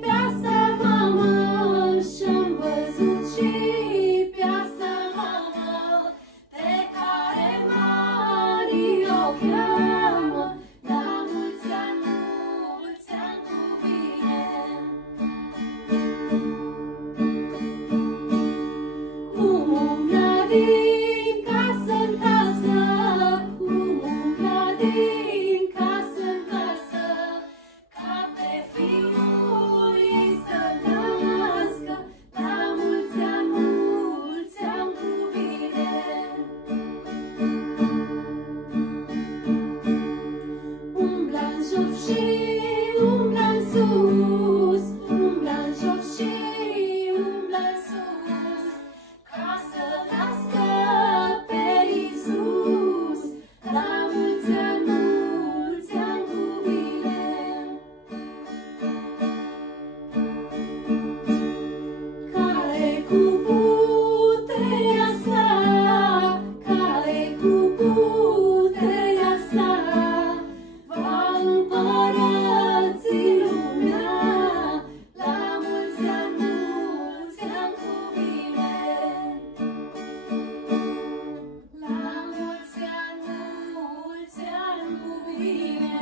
pe asta, mamă, și-am văzut și pe asta, mamă, pe care Mario cheamă. La mulți ani cu bine. Cum umbla din casă-n casă, cum umbla din casă-n casă, ca pe fiul ei să nască. La mulți ani cu bine. Umbla-n jos și umbla-n sus, umbla-n jos și umbla-n sus, ca să nască pe Iisus. La mulți ani cu bine. Care cu puterea sa, care cu puterea sa, va împărăți lumea. La mulți ani cu bine. La mulți ani cu bine.